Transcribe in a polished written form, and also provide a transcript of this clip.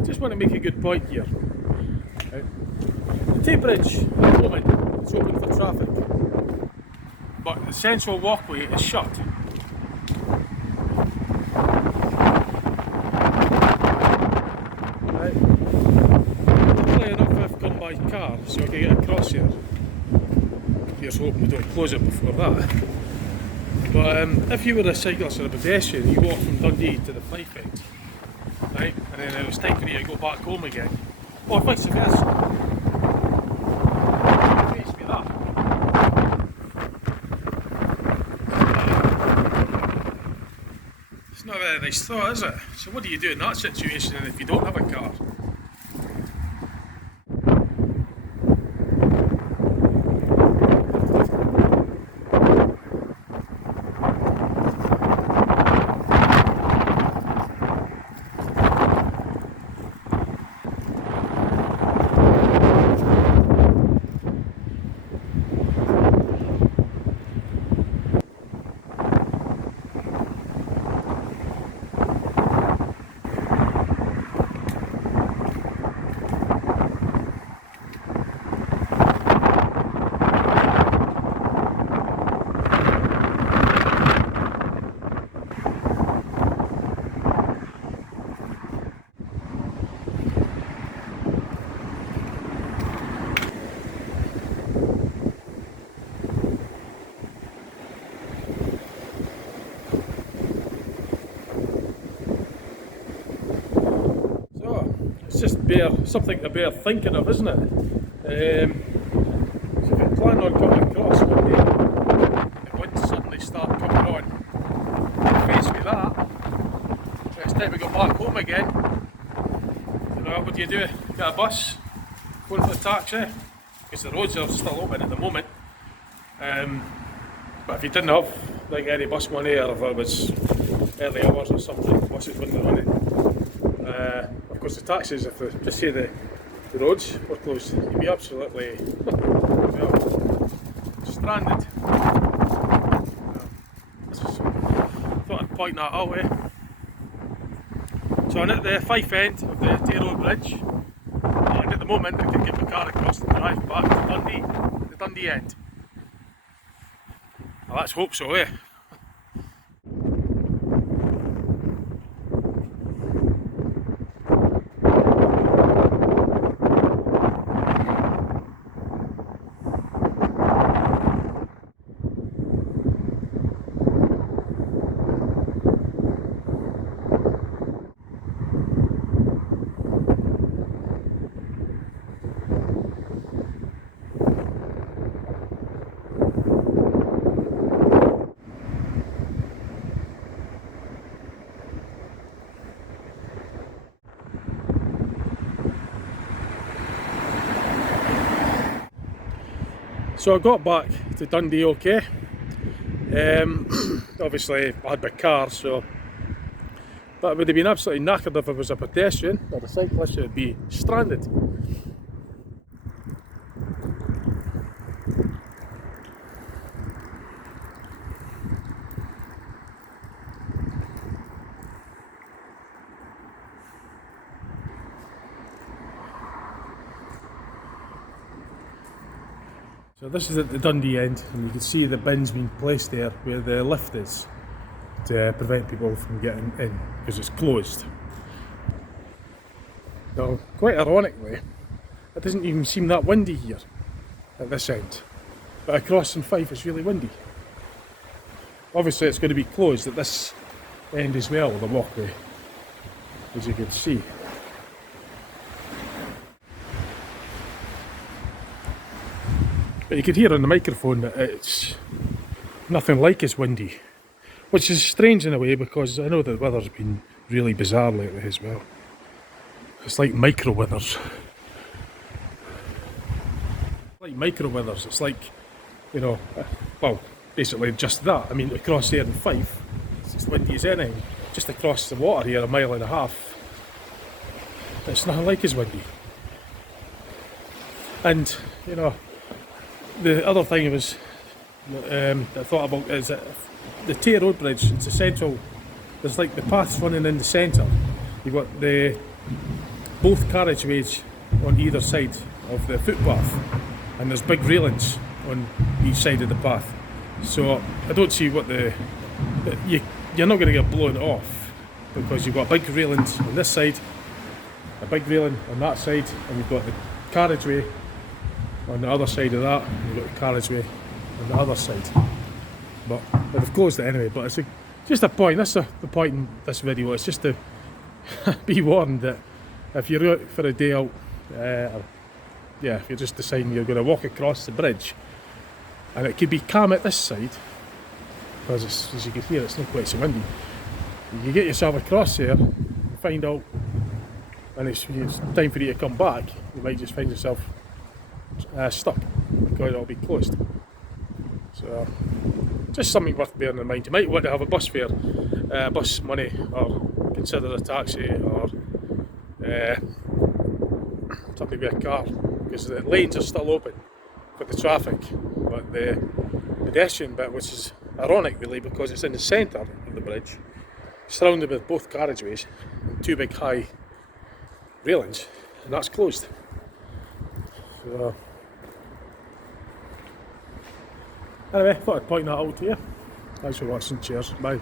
I just want to make a good point here. Right. The Tay Bridge at the moment is open for traffic, but the central walkway is shut. Right. Luckily enough I've come by car so I can get across here. Here's hoping we don't close it before that. But if you were a cyclist or a pedestrian, you walk from Dundee to the Fife end, right, and then it was time for you to go back home again, or vice versa. Face me that. It's not a very nice thought, is it? So what do you do in that situation if you don't have a car? It's just something to bear thinking of, isn't it? So if you plan on coming across one day, it wouldn't suddenly start coming on. Face me that. It's time to go back home again. You know, what do? Get a bus? Go for a taxi? Because the roads are still open at the moment. But if you didn't have like any bus money, or if it was early hours or something, buses wouldn't be running. Of course, the taxis, if they just say the roads were closed, you'd be absolutely stranded. Thought I'd point that out. So I'm at the Fife end of the Tay Road Bridge, and at the moment I can get my car across and drive back to Dundee, the Dundee end. Well, let's hope so, So I got back to Dundee okay. Obviously I had my car, but it would have been absolutely knackered if I was a pedestrian or a cyclist. It would be stranded. So this is at the Dundee end, and you can see the bins being placed there where the lift is to prevent people from getting in because it's closed. Now, quite ironically, it doesn't even seem that windy here at this end, but across in Fife it's really windy. Obviously it's going to be closed at this end as well, the walkway, as you can see. But you could hear on the microphone that it's nothing like as windy, which is strange in a way because I know the weather's been really bizarre lately as well. It's like micro weathers. It's like, you know, well, basically just that. I mean, across there in Fife, it's as windy as anything. Just across the water here, a mile and a half, it's nothing like as windy. And, you know, the other thing was I thought about is that the Tay Road Bridge, it's a central, there's like the paths running in the centre. You've got the both carriageways on either side of the footpath, and there's big railings on each side of the path. So I don't see what you're not going to get blown off, because you've got big railings on this side, a big railing on that side, and you've got the carriageway on the other side of that, and you've got the carriageway on the other side. But they've closed it anyway. But it's just a point. That's the point in this video. It's just to be warned that if you're out for a day out, or, yeah, if you're just deciding you're going to walk across the bridge, and it could be calm at this side, because as you can hear, it's not quite so windy. You get yourself across there, and find out, and it's time for you to come back, you might just find yourself stuck, because it'll be closed. So just something worth bearing in mind. You might want to have a bus fare, bus money, or consider a taxi, or something with a car, because the lanes are still open for the traffic, but the pedestrian bit, which is ironic really, because it's in the centre of the bridge, surrounded with both carriageways and two big high railings, and that's closed. So anyway, thought I'd point that out to you. Thanks for watching. Cheers. Bye.